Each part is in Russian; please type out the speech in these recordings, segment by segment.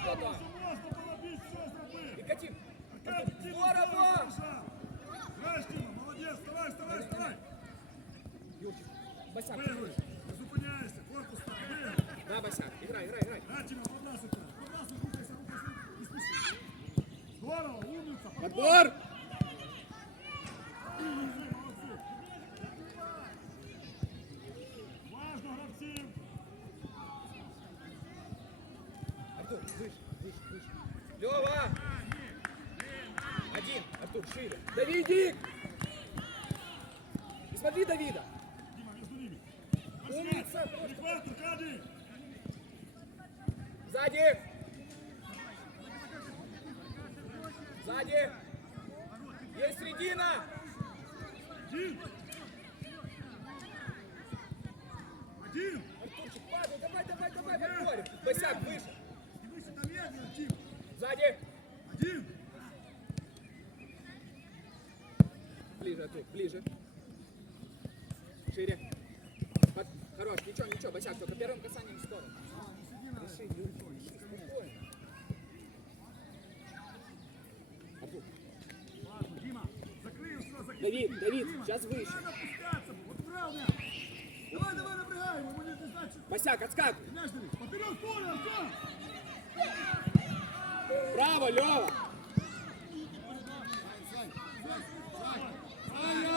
Платон. Можна було більше все зробити. И катим. Аркадій, ти Здорово! держав. Граєш, Тіма, молодець, вставай, вставай, вставай. Юрчик. Босяк. Виграй, не зупиняйся, корпус так, виграй. Да, Босяк. Играй, играй, играй. На, Тіма, поднасуй, поднасуй, рухайся, рухайся, не спіши. Здорово, умниця, Подбор. Лева! Один. Артур, шире. Давидик! Не смотри Давида. Діма, між ними. Умница. Перехват, Аркадій. Сзади. Сзади. Есть середина. Один. Один. Артурчик, падай, давай, давай, давай, подборим. Босяк, выше. Сзади. Один. Ближе, Артур, ближе. Шире. Под- Хорош, ничего, ничего, Босяк, только первым касанием в сторону. Дыши, Юрий, дыши, спокойно. Артур, Ладно, Діма, закрив все, закрив. Давид, Давид, сейчас выше. Надо опускаться, вот вправо мяч. Давай, давай, напрягаємо, мені не значить. Босяк, отскакивай. Мяч дивись, поперед поля, Артем. Право, Лева. Плечом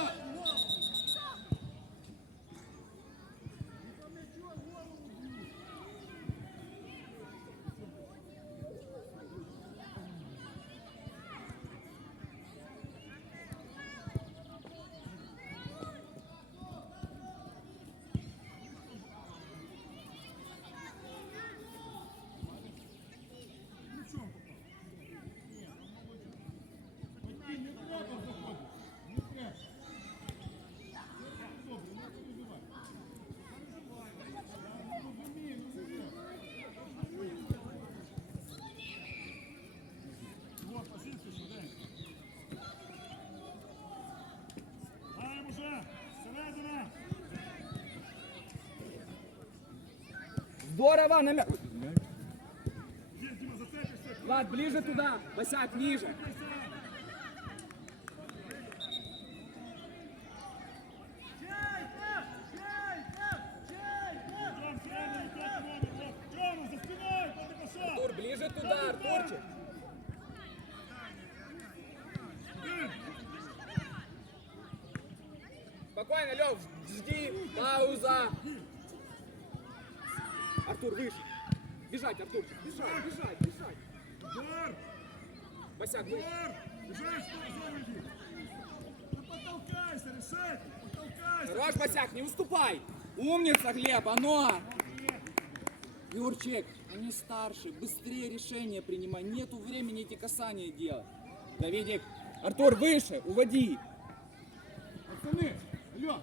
Здорово, на мя- ближе туда. Босяк, ниже. Босяк, иди. Да потолкайся, решай. Потолкайся. Хорош, Босяк, не уступай. Умница, Глеб, оно. Юрчик, они старше, быстрее решения принимай. Нету времени эти касания делать. Давидик, Артур, выше, уводи. Пацаны, Лёг.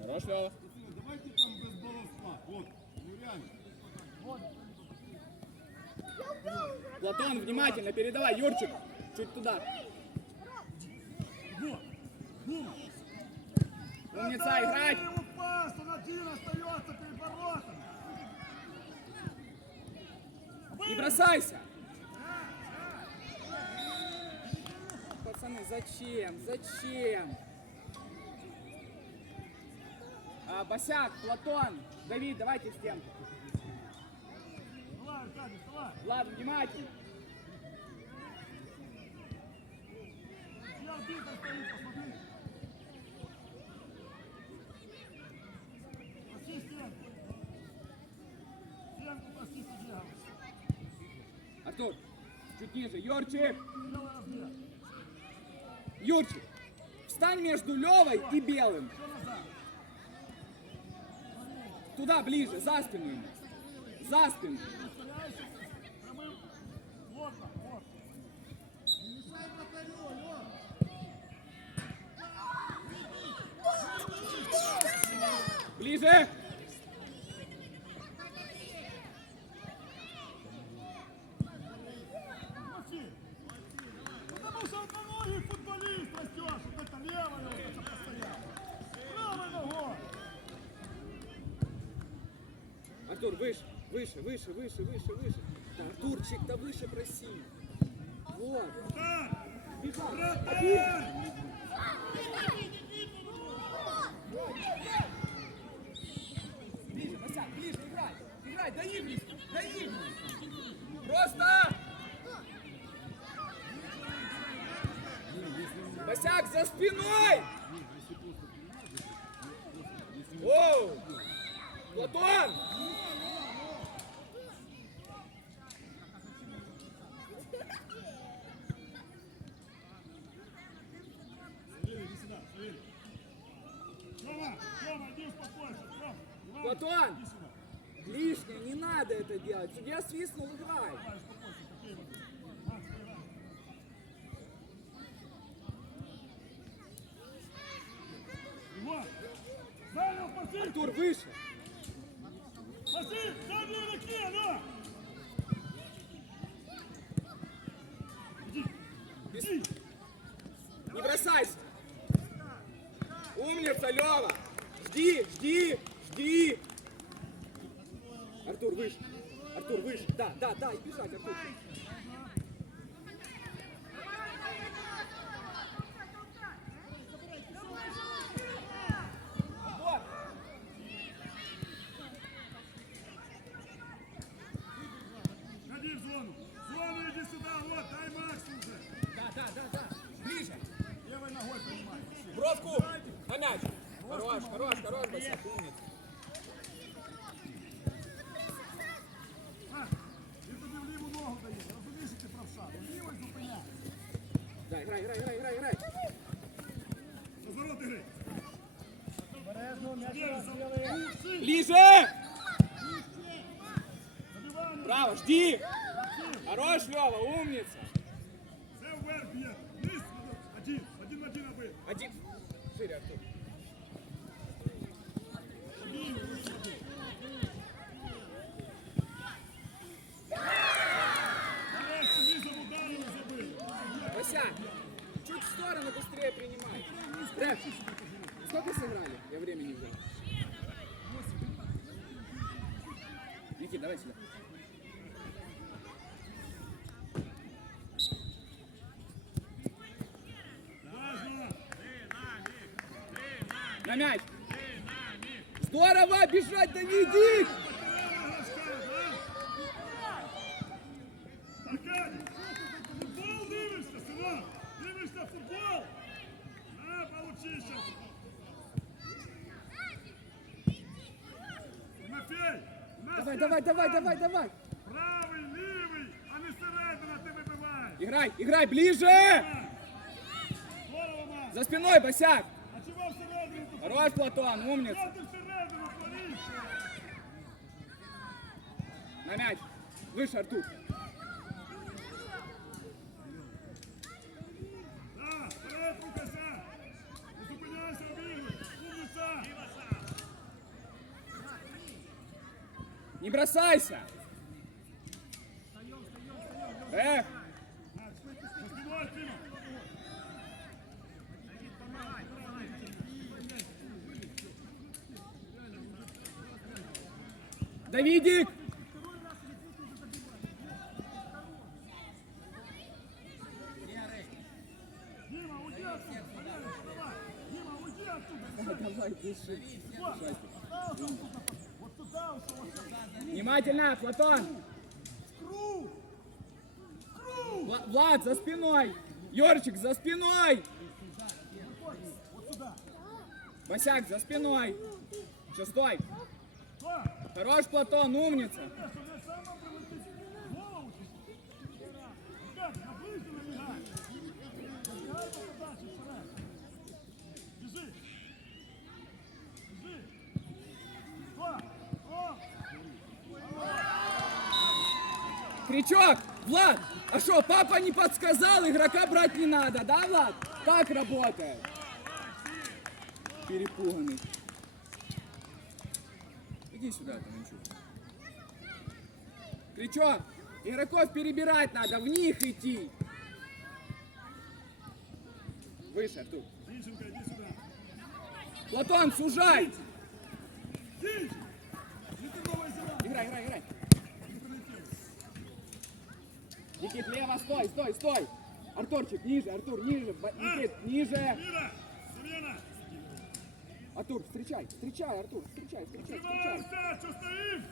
Хорош, Лева. Давайте там без баловства. Вот, ну реально. Платон, внимательно передавай, Юрчик. Чуть туда. Умница, играть. Пас, он один остается перед воротами. Не бросайся. Пацаны, зачем? Зачем? А, Босяк, Платон, Давид, давайте Аркадий, вставай. Влад, внимательно. И арбитр стоит, посмотри. Проси стенку. Стенку проси судья. Артур, чуть ниже. Юрчик. Юрчик, встань между Левой и Белым. Туда, ближе, за спину. За спину. Ізек! Артур, выше, выше, выше, выше, выше, выше. Да, Артурчик, да выше проси. Вот. Братан! Братан! Просто! Васяк, за спиной! Оу! Платон! Савелий, надо это делать. Судья свистнул, играй. Занял позицию. Артур, выше. Задние руки, алло! Без-! Не бросайся. Умница, Лева. Жди, жди, жди. Артур, выше. Артур, выше. Да, да, да, и бежать, Артур. Жди. Хорош, Лева, умница. Один, чуть в сторону быстрее принимай. Сколько сыграли? Я времени взял. Никит, давай сюда. На мяч. Здорово, бежать, Давидик! Аркадій, футбол дивишся, синок? Дивишся футбол? На, получи щас. Тимофей, у нас Давай, є давай, давай, план. давай, давай. Правий, лівий, а не середина ти вибиваєш. Играй, играй, ближе! Здорово, Макс. За спиной, Босяк! Хорош, Платон, умница. На мяч. Выше, Артур. Не бросайся! Эх! За спиною, Тима. Давидик! Дима, уйди оттуда. Давай. Дима, уйди оттуда. Давай, дыши. Вот. Вот туда, вот туда. Внимательно, Платон! Влад, за спиной! Йорчик, за спиной! Босяк, за спиной! Все, стой! Хорош, Платон, умница! Крючок! Влад! А что, папа не подсказал, игрока брать не надо, да, Влад? Так работает. Перепуганный. Иди сюда, Таманчук. Крючок! Игроков перебирать надо, в них идти. Выше, Артур. Платон, сужай! Играй, играй, играй. Никит, лево, стой, стой, стой. Артурчик, ниже, Артур, ниже. Никит, ниже. Артур, встречай, встречай, Артур, встречай, встречай, встречай.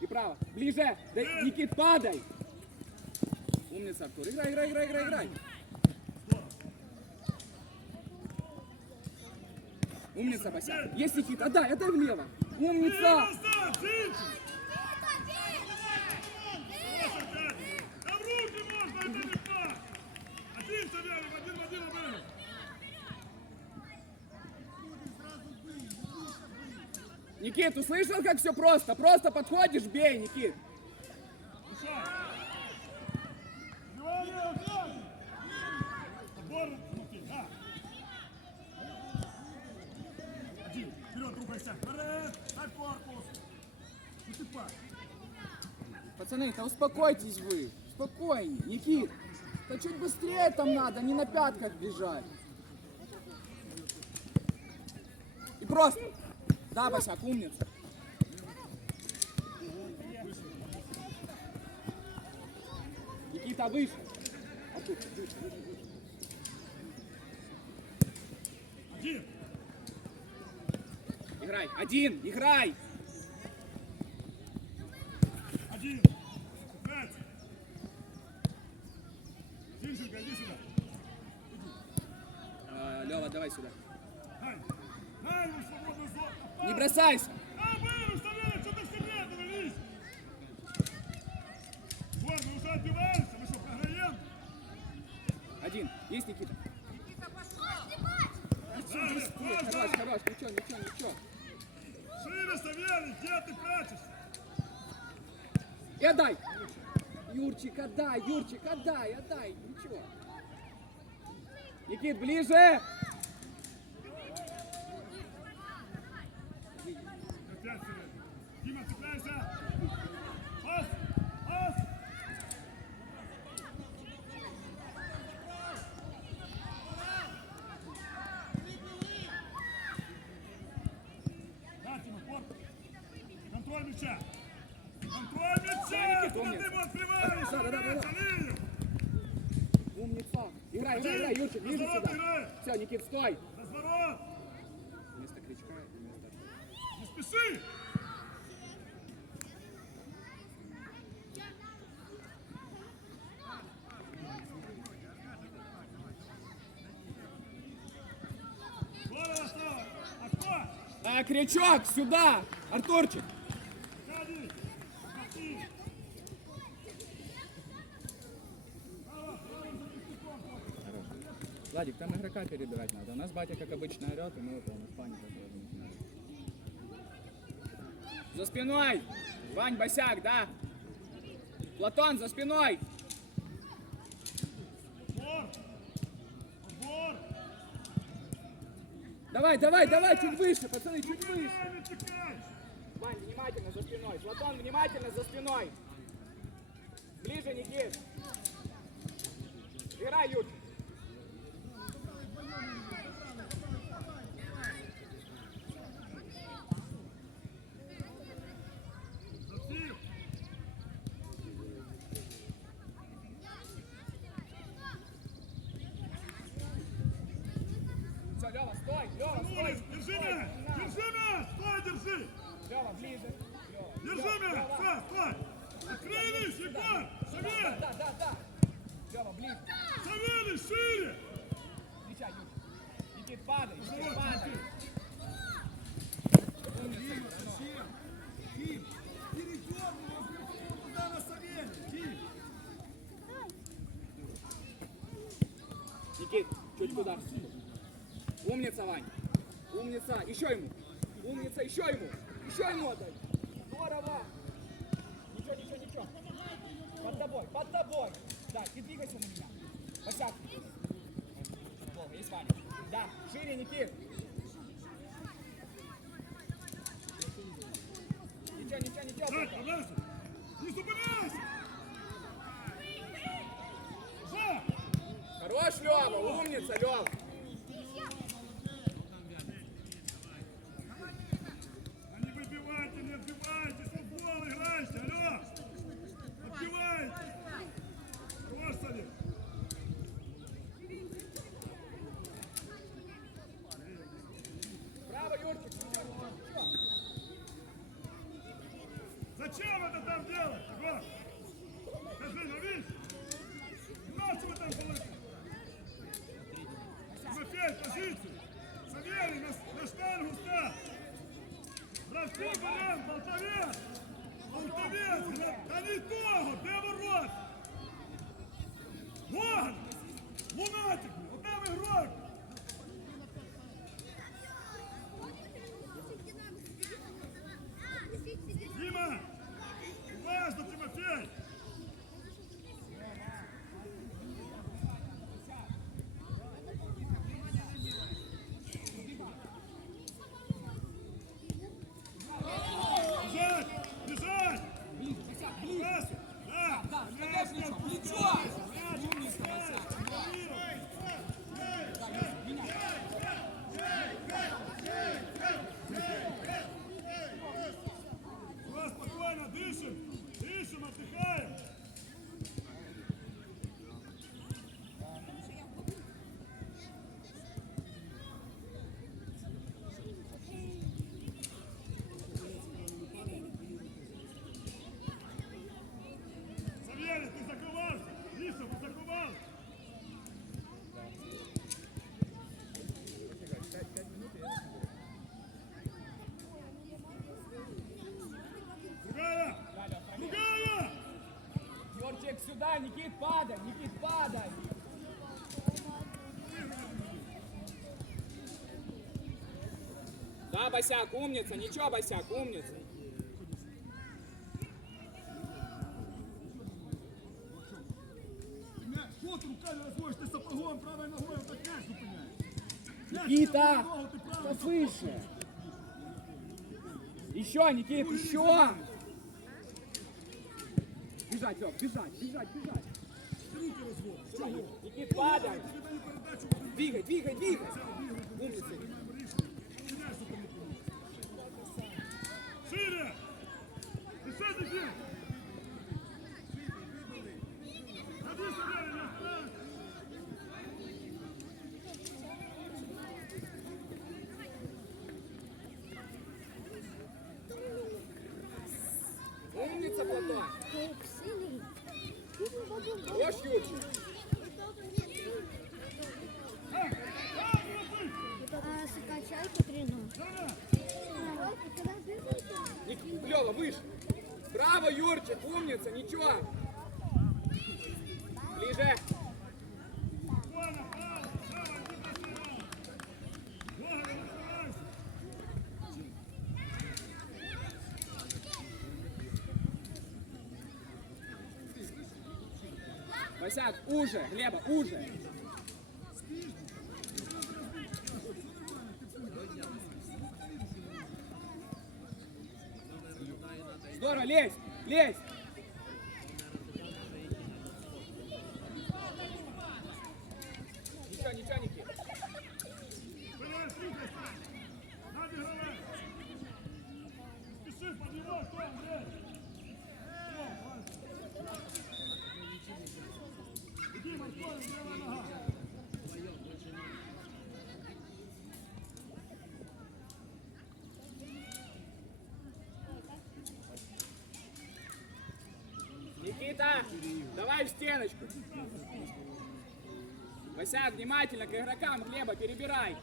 И право. Ближе. Да, Никит, падай. Умница, Артур. Играй, играй, играй, играй, играй. Умница, Бася. Есть Никит, отдай, отдай влево. Умница. назад! Зинчик! Там руки можно, это не пас! Один Савельев, один в один обыгрывай! Никит, услышал, как все просто? Просто подходишь, бей, Никит. Душа! Внимание, удар! Отбор, руки, да! Один, вперед, рухайся! Вперед! На корпус! Высыпай! Пацаны, да успокойтесь вы. Спокойнее. Никит, да чуть быстрее там надо, не на пятках бежать. И просто. Да, Басяк, умница. Никита, выше. Один! Играй. Один, играй. Один! Пять! Зинченко, иди сюда! А, Лева, давай сюда. Дай! Дай ему свободную зону! Не бросайся. А, вырус, Савельев, что ты сильнее довелись? Вот, мы уже отбиваемся, мы что, програем? Один. Есть Никита. Далее, Хорош, пас, хорош. Ничего, ничего, ничего. Шире, Савельев, где ты прячешься? И отдай. Юрчик, отдай, Юрчик, отдай, отдай. Ничего. Никит, ближе. Опять Савельев. Дима, цепляйся! Пас! Пас! Да, Тима, корпус. Контроль мяча! Контроль мяча! Куда ты его открываешь? Да, да, да, да! Умница. Играй, играй, играй, Юрчик, сюда. играй! Все, Никит, стой. Разворот! Вместо крючка и вместо... Не спеши! А, крючок, сюда. Артурчик. Владик, там игрока перебирать надо. У нас батя, как обычно, орет, и мы вот он в начинаем. За спиной! Вань Босяк, да? Платон, за спиной! Отбор! Отбор! Давай, давай, давай, чуть выше, пацаны, чуть выше. Вань, внимательно за спиной. Платон, внимательно за спиной. Ближе, Никит. Играй, Юрчик. Лева, стой, Лева, стой. Держи меня! Держи меня! Стой, держи! Лева, ближе. Лева. Держи меня! Стой, стой! Открылись, Егор! Савелий! Да, да, да. Лева, ближе. Савелий, шире! Встречай, Юрчик. Никит, падай, Никит, падай. Никит, чуть куда. Умница, Вань. Умница. Еще ему. Умница, еще ему. Еще ему отдай. Здорово. Ничего, ничего, ничего. Под тобой, под тобой. Да, не двигайся на меня. Долго, есть Ваня. Да, шире, Никит. Ничего, ничего, ничего. Подальше! Не! За! Хорош, Лева, умница, Лева. Сюда, Никит, падай, Никит, падай. Да, Босяк, умница, ничего, Босяк, умница. Ход руками разводишь, ты сапогом, правой ногой, вот так мяч зупиняєш. Мяч, Никита, выше. Еще, Никит, еще. Бежать, Лёв, бежать, бежать, бежать. руки розводиш. Чого? Никит, падай. Тобі даю передачу, Двигай, двигай, двигай. Умница. приймаємо рішення. Кидай супернику. Шире! Ти що таке? Ходи сюди, я вперед! Умница, Платон. Хорош, Юрчик. Скачай Патрину. Ник- Лёва, выше. Браво, Юрчик, умница, ничего. Ближе. Ваня, право, право, іди працювай. Нога, не старайся. Босяк, уже, Глеба, уже. Никита, давай в стеночку. Васяк, внимательно к игрокам, Глеба, перебирай.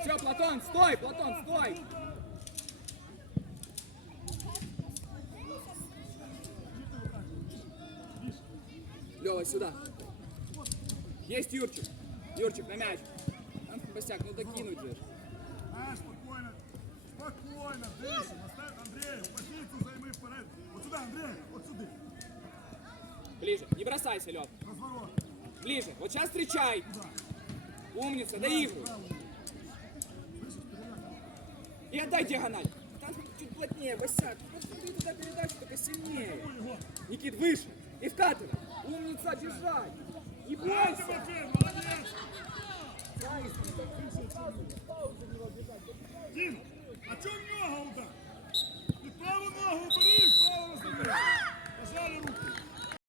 Все, Платон, стой, Платон, стой. Лева, сюда. Есть Юрчик. Юрчик, на мяч. Костяк, ну докинуть же. Лев. Розворот. Ближе. Вот сейчас встречай. Умница, доигрывай. И отдай диагональ. Там чуть плотнее, Васяк. Вот смотри туда передачу, только сильнее. Никит, выше. И вкатывай. Умница, бежать. Не бойся. Тимофей, молодець. Дім, а чого в нього?